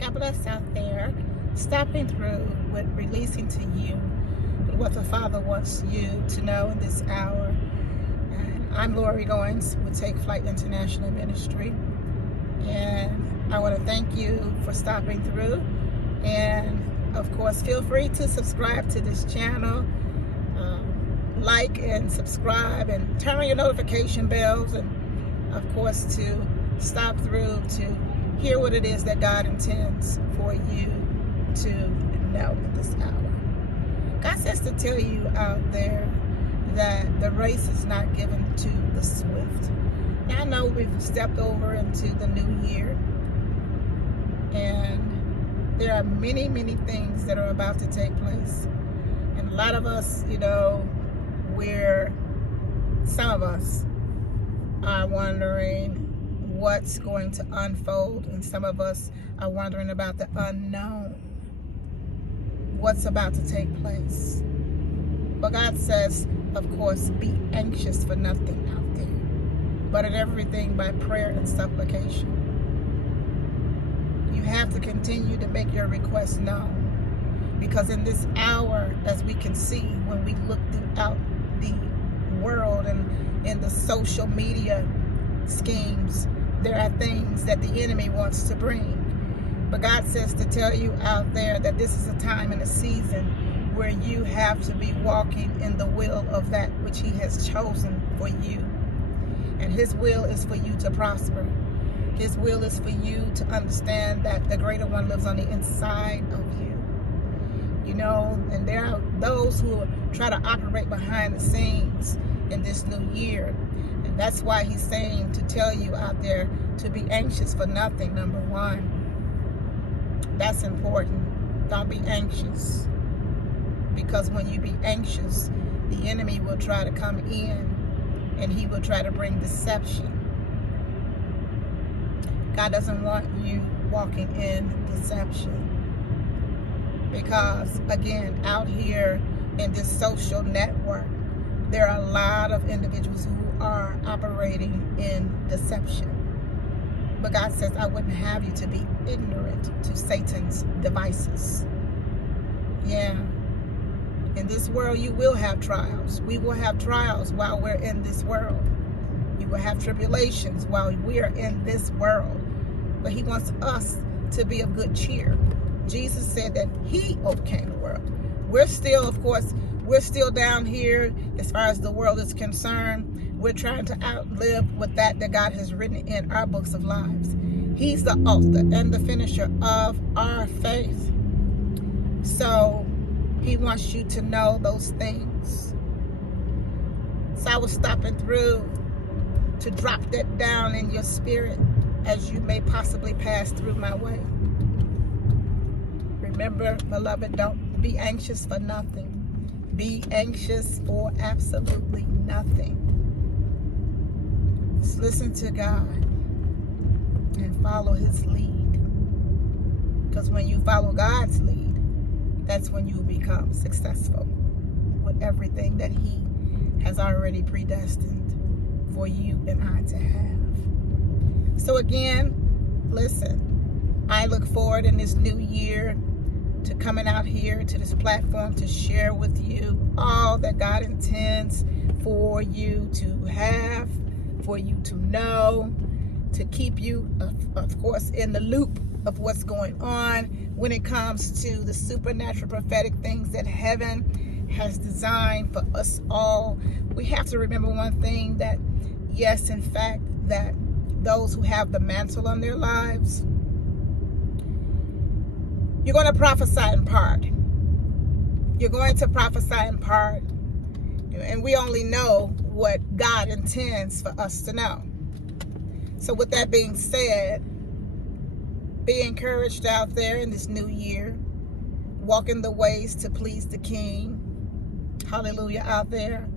God bless out there. Stopping through with releasing to you what the Father wants you to know in this hour. And I'm Lori Goins with Take Flight International Ministry. And I want to thank you for stopping through. And of course, feel free to subscribe to this channel. Like and subscribe and turn on your notification bells, and of course to stop through to hear what it is that God intends for you to know in this hour. God says to tell you out there that the race is not given to the swift. Now I know we've stepped over into the new year, and there are many things that are about to take place, and a lot of us, where some of us are wondering what's going to unfold, and some of us are wondering about the unknown, what's about to take place. But God says, of course, be anxious for nothing out there, but in everything by prayer and supplication. You have to continue to make your requests known, because in this hour, as we can see when we look throughout the world and in the social media schemes, there are things that the enemy wants to bring. But God says to tell you out there that this is a time and a season where you have to be walking in the will of that which He has chosen for you. And His will is for you to prosper. His will is for you to understand that the greater one lives on the inside of you. And there are those who try to operate behind the scenes in this new year. And that's why He's saying to tell you out there to be anxious for nothing, number one. That's important. Don't be anxious. Because when you be anxious, the enemy will try to come in and he will try to bring deception. God doesn't want you walking in deception. Because, again, out here in this social network, there are a lot of individuals who are operating in deception. But God says, I wouldn't have you to be ignorant to Satan's devices. Yeah. In this world, you will have trials. We will have trials while we're in this world. You will have tribulations while we are in this world. But He wants us to be of good cheer. Jesus said that He overcame the world. We're still, of course, down here as far as the world is concerned. We're trying to outlive what that God has written in our books of lives. He's the author and the finisher of our faith. So He wants you to know those things. So I was stopping through to drop that down in your spirit as you may possibly pass through my way. Remember, beloved, don't be anxious for nothing. Be anxious for absolutely nothing. Just listen to God and follow His lead. Because when you follow God's lead, that's when you become successful with everything that He has already predestined for you and I to have. So again, listen, I look forward in this new year to coming out here to this platform to share with you all that God intends for you to have, for you to know, to keep you, of course, in the loop of what's going on when it comes to the supernatural prophetic things that heaven has designed for us all. We have to remember one thing, that yes, in fact, that those who have the mantle on their lives, you're going to prophesy in part. You're going to prophesy in part. And we only know what God intends for us to know. So with that being said, be encouraged out there in this new year. Walk in the ways to please the King. Hallelujah out there.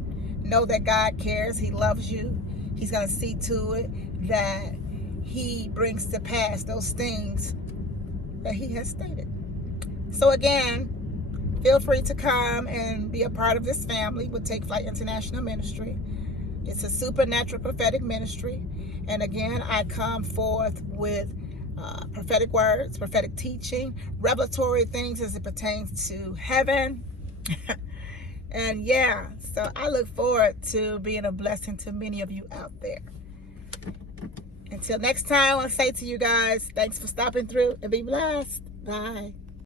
Know that God cares. He loves you. He's going to see to it that He brings to pass those things that He has stated. So again, feel free to come and be a part of this family with Take Flight International Ministry. It's a supernatural prophetic ministry. And again, I come forth with prophetic words, prophetic teaching, revelatory things as it pertains to heaven. And yeah, so I look forward to being a blessing to many of you out there. Until next time, I want to say to you guys, thanks for stopping through and be blessed. Bye.